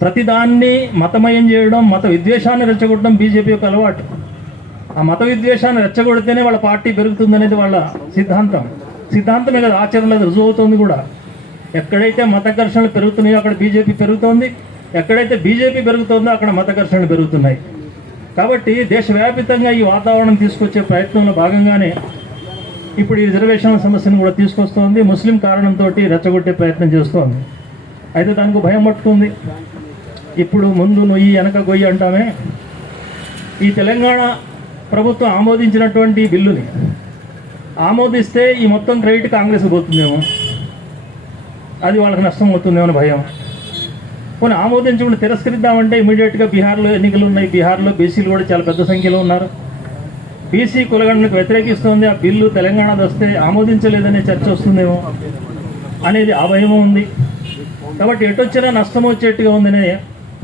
ప్రతిదాన్ని మతమయం చేయడం మత విద్వేషాన్ని రెచ్చగొట్టడం బీజేపీ యొక్క అలవాటు. ఆ మత విద్వేషాన్ని రెచ్చగొడితేనే వాళ్ళ పార్టీ పెరుగుతుందనేది వాళ్ళ సిద్ధాంతం. సిద్ధాంతమే కదా ఆచరణలో రుజువు అవుతుంది కూడా. ఎక్కడైతే మత ఘర్షణలు పెరుగుతున్నాయో అక్కడ బీజేపీ పెరుగుతోంది. ఎక్కడైతే బీజేపీ పెరుగుతుందో అక్కడ మత ఘర్షణలు పెరుగుతున్నాయి. కాబట్టి దేశవ్యాపితంగా ఈ వాతావరణం తీసుకొచ్చే ప్రయత్నంలో భాగంగానే ఇప్పుడు ఈ రిజర్వేషన్ల సమస్యను కూడా తీసుకొస్తోంది. ముస్లిం కారణంతో రెచ్చగొట్టే ప్రయత్నం చేస్తోంది. అయితే దానికి భయం పట్టుకుంది. ఇప్పుడు ముందు నొయ్యి వెనక గొయ్యి అంటామే. ఈ తెలంగాణ ప్రభుత్వం ఆమోదించినటువంటి బిల్లుని ఆమోదిస్తే ఈ మొత్తం క్రెడిట్ కాంగ్రెస్ పోతుందేమో. అది వాళ్ళకి నష్టం అవుతుందేమో అని భయం. కొన్ని ఆమోదించకుండా తిరస్కరిద్దామంటే ఇమీడియట్గా బీహార్లో ఎన్నికలు ఉన్నాయి. బీహార్లో బీసీలు కూడా చాలా పెద్ద సంఖ్యలో ఉన్నారు. బీసీ కులగణలకు వ్యతిరేకిస్తుంది. ఆ బిల్లు తెలంగాణ వస్తే ఆమోదించలేదనే చర్చ వస్తుందేమో అనేది ఆ భయమో ఉంది. కాబట్టి ఎటొచ్చినా నష్టం వచ్చేట్టుగా ఉందనే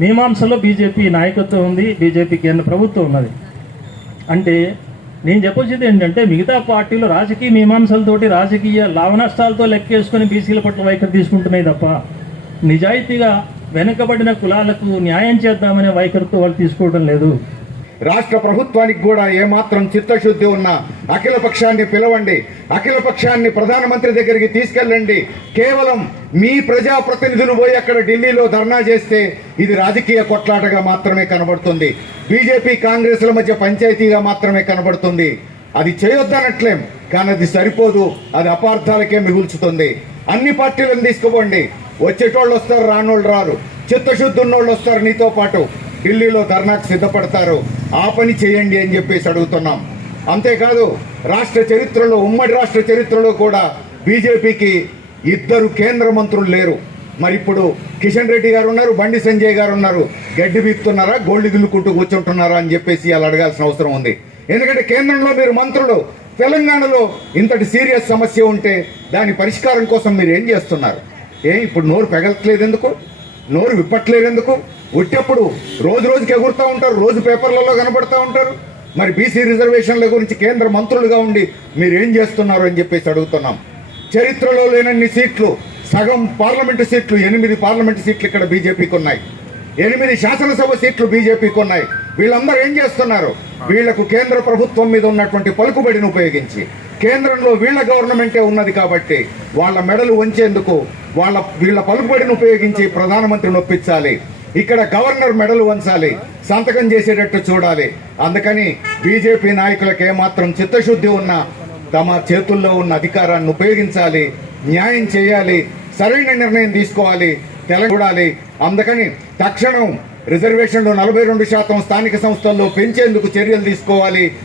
మీమాంసలో బీజేపీ నాయకత్వం ఉంది బీజేపీ కేంద్ర ప్రభుత్వం ఉన్నది. అంటే నేను చెప్పొచ్చేది ఏంటంటే మిగతా పార్టీలు రాజకీయ మీమాంసలతోటి రాజకీయ లాభ నష్టాలతో లెక్కేసుకొని బీసీల పట్ల వైఖరి తీసుకుంటున్నాయి తప్ప నిజాయితీగా వెనుకబడిన కులాలకు న్యాయం చేద్దామనే వైఖరితో వాళ్ళు తీసుకోవడం లేదు. రాష్ట్ర ప్రభుత్వానికి కూడా ఏమాత్రం చిత్తశుద్ధి ఉన్నా అఖిల పక్షాన్ని పిలవండి. అఖిల పక్షాన్ని ప్రధానమంత్రి దగ్గరికి తీసుకెళ్ళండి. కేవలం మీ ప్రజాప్రతినిధులు పోయి అక్కడ ఢిల్లీలో ధర్నా చేస్తే ఇది రాజకీయ కొట్లాటగా మాత్రమే కనబడుతుంది. బీజేపీ కాంగ్రెస్ల మధ్య పంచాయతీగా మాత్రమే కనబడుతుంది. అది చేయొద్దనట్లేం కానీ అది సరిపోదు అది అపార్థాలకే మిగుల్చుతుంది. అన్ని పార్టీలను తీసుకుపోండి. వచ్చేటోళ్ళు వస్తారు రానోళ్ళు రారు. చిత్తశుద్ధి ఉన్నోళ్ళు వస్తారు నీతో పాటు. ఢిల్లీలో ధర్నాకు సిద్ధపడతారు. ఆ పని చేయండి అని చెప్పేసి అడుగుతున్నాం. అంతేకాదు రాష్ట్ర చరిత్రలో ఉమ్మడి రాష్ట్ర చరిత్రలో కూడా బీజేపీకి ఇద్దరు కేంద్ర మంత్రులు లేరు. మరి ఇప్పుడు కిషన్ రెడ్డి గారు ఉన్నారు బండి సంజయ్ గారు ఉన్నారు. గడ్డి బీక్తున్నారా గోల్డ్ గిల్లుకుంటూ కూర్చుంటున్నారా అని చెప్పేసి వాళ్ళు అడగాల్సిన అవసరం ఉంది. ఎందుకంటే కేంద్రంలో మీరు మంత్రులు తెలంగాణలో ఇంతటి సీరియస్ సమస్య ఉంటే దాని పరిష్కారం కోసం మీరు ఏం చేస్తున్నారు? ఏ ఇప్పుడు నోరు పెగలట్లేదు ఎందుకు నోరు విప్పట్లేదు ఎందుకు ఉట్టప్పుడు రోజు రోజుకి ఎగురుతూ ఉంటారు రోజు పేపర్లలో కనబడుతూ ఉంటారు. మరి బీసీ రిజర్వేషన్ల గురించి కేంద్ర మంత్రులుగా ఉండి మీరేం చేస్తున్నారు అని చెప్పేసి అడుగుతున్నాం. చరిత్రలో లేనన్ని సీట్లు సగం పార్లమెంటు సీట్లు ఎనిమిది పార్లమెంటు సీట్లు ఇక్కడ బీజేపీకి ఉన్నాయి. ఎనిమిది శాసనసభ సీట్లు బీజేపీకి ఉన్నాయి. వీళ్ళందరూ ఏం చేస్తున్నారు? వీళ్ళకు కేంద్ర ప్రభుత్వం మీద ఉన్నటువంటి పలుకుబడిని ఉపయోగించి కేంద్రంలో వీళ్ళ గవర్నమెంటే ఉన్నది కాబట్టి వాళ్ళ మెడలు వంచేందుకు వాళ్ళ వీళ్ళ పలుకుబడిని ఉపయోగించి ప్రధానమంత్రిని ఒప్పించాలి. ఇక్కడ గవర్నర్ మెడలు వంచాలి సంతకం చేసేటట్టు చూడాలి. అందుకని బీజేపీ నాయకులకు ఏమాత్రం చిత్తశుద్ధి ఉన్నా తమ చేతుల్లో ఉన్న అధికారాన్ని ఉపయోగించాలి న్యాయం చేయాలి సరైన నిర్ణయం తీసుకోవాలి తెల అందుకని తక్షణం రిజర్వేషన్లు నలభై రెండు శాతం స్థానిక సంస్థల్లో పెంచేందుకు చర్యలు తీసుకోవాలి.